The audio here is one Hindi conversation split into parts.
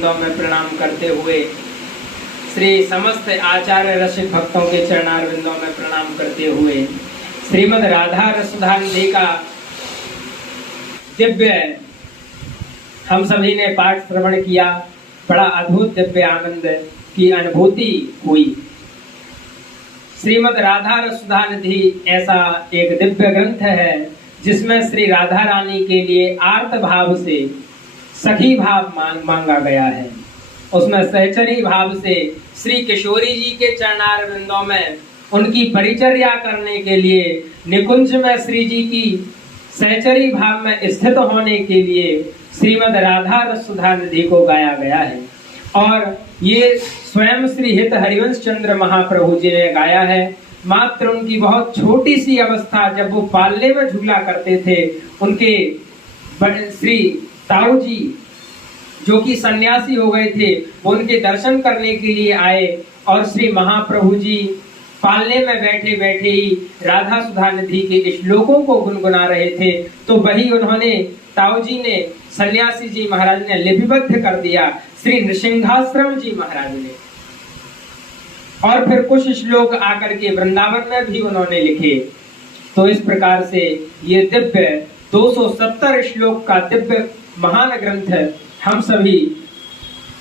में प्रणाम करते हुए श्री समस्त आचार्य रसिक भक्तों के चरणारविंदों में प्रणाम करते हुए श्रीमद् राधा रसुधा निधि का दिव्य हम सभी ने पाठ श्रवण किया। बड़ा अद्भुत दिव्य आनंद की अनुभूति हुई। श्रीमद् राधा रसुधा निधि ऐसा एक दिव्य ग्रंथ है जिसमें श्री राधा रानी के लिए आर्त भाव से सखी भाव मांगा गया है। उसमें सहचरी भाव से श्री किशोरी जी के चरणारविंदों में उनकी परिचर्या करने के लिए, निकुंज में श्री जी की सहचरी भाव में स्थित होने के लिए श्रीमद् राधा रसुधा निधि को गाया गया है। और ये स्वयं श्री हित हरिवंश चंद्र महाप्रभु जी ने गाया है। मात्र उनकी बहुत छोटी सी अवस्था, जब वो पालने में झूला करते थे, उनके श्री ताऊ जी जो कि सन्यासी हो गए थे, वो उनके दर्शन करने के लिए आए और श्री महाप्रभु जी पालने में बैठे बैठे ही राधा सुधा निधि के श्लोकों को गुनगुना रहे थे। तो वही उन्होंने, ताऊ जी ने, सन्यासी जी महाराज ने लिपिबद्ध कर दिया, श्री नृसिंहाश्रम जी महाराज ने। और फिर कुछ श्लोक आकर के वृंदावन में भी उन्होंने लिखे। तो इस प्रकार से ये दिव्य 270 श्लोक का दिव्य महान ग्रंथ हम सभी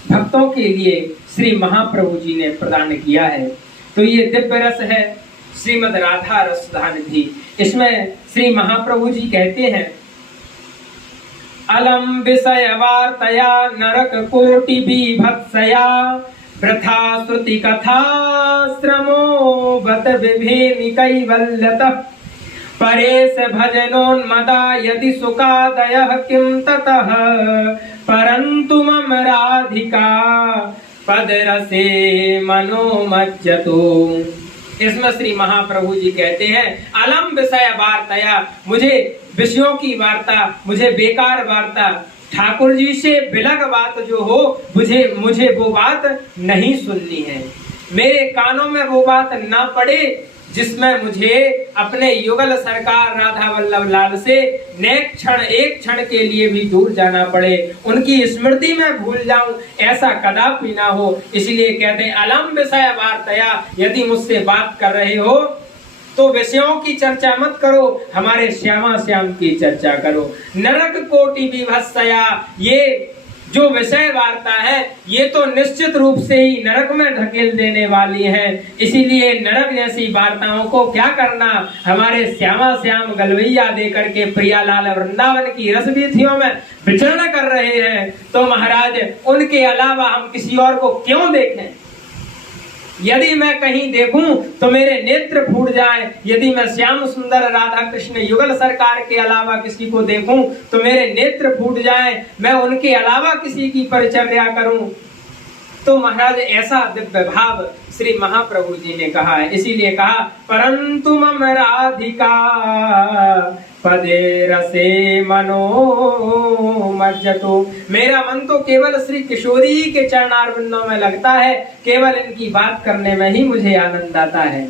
भक्तों के लिए श्री महाप्रभु जी ने प्रदान किया है। तो ये दिव्य रस है श्रीमद् राधा रसुधा निधि। इसमें श्री महाप्रभु जी कहते हैं, अलम विषय वार्तया नरक कोटि विभत्सया वृथा श्रुति कथा श्रमो बत विभेमि कैवल्यतः परेश भजनोन्मदा यदि सुखादयः किं ततः परन्तु मम राधिका पदरसे मनोमज्जतु। इसमें श्री महाप्रभु जी कहते हैं, अलम विषय वार्तया, मुझे विषयों की वार्ता, मुझे बेकार वार्ता, ठाकुर जी से बिलग बात जो हो, मुझे वो बात नहीं सुननी है। मेरे कानों में वो बात ना पड़े जिसमें मुझे अपने युगल सरकार राधा वल्लभ लाल से नेक क्षण एक क्षण के लिए भी दूर जाना पड़े, उनकी स्मृति में भूल जाऊं, ऐसा कदापि ना हो। इसलिए कहते हैं, अलम विषय वार्तया, यदि मुझसे बात कर रहे हो तो विषयों की चर्चा मत करो, हमारे श्यामा श्याम की चर्चा करो। नरक कोटि विभत्सया, ये जो विषय वार्ता है ये तो निश्चित रूप से ही नरक में ढकेल देने वाली है। इसीलिए नरक जैसी वार्ताओं को क्या करना, हमारे श्यामा श्याम गलवैया दे करके प्रियालाल वृंदावन की रसवीथियों में विचरण कर रहे हैं, तो महाराज उनके अलावा हम किसी और को क्यों देखें। यदि मैं कहीं देखूं तो मेरे नेत्र फूट जाए, यदि मैं श्याम सुंदर राधा कृष्ण युगल सरकार के अलावा किसी को देखूं तो मेरे नेत्र फूट जाए, मैं उनके अलावा किसी की परिचर्या करूं, तो महाराज ऐसा दिव्य भाव श्री महाप्रभु जी ने कहा है। इसीलिए कहा, परंतु मम राधिका पदे रसे मनो मज्जतो, मेरा मन तो केवल श्री किशोरी के चरणारविंदों में लगता है, केवल इनकी बात करने में ही मुझे आनंद आता है।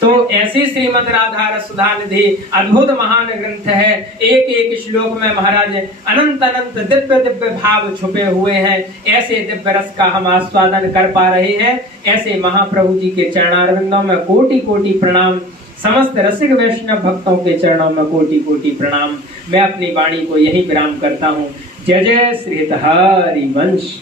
तो ऐसी श्रीमद् राधा रसुधा निधि अद्भुत महान ग्रंथ है। एक एक श्लोक में महाराज अनंत अनंत दिव्य दिव्य भाव छुपे हुए हैं। ऐसे दिव्य रस का हम आस्वादन कर पा रहे हैं। ऐसे महाप्रभु जी के चरणारविंदों में कोटि कोटि प्रणाम। समस्त रसिक वैष्णव भक्तों के चरणों में कोटि कोटि प्रणाम। मैं अपनी वाणी को यही विराम करता हूँ। जय जय श्री हरि वंश।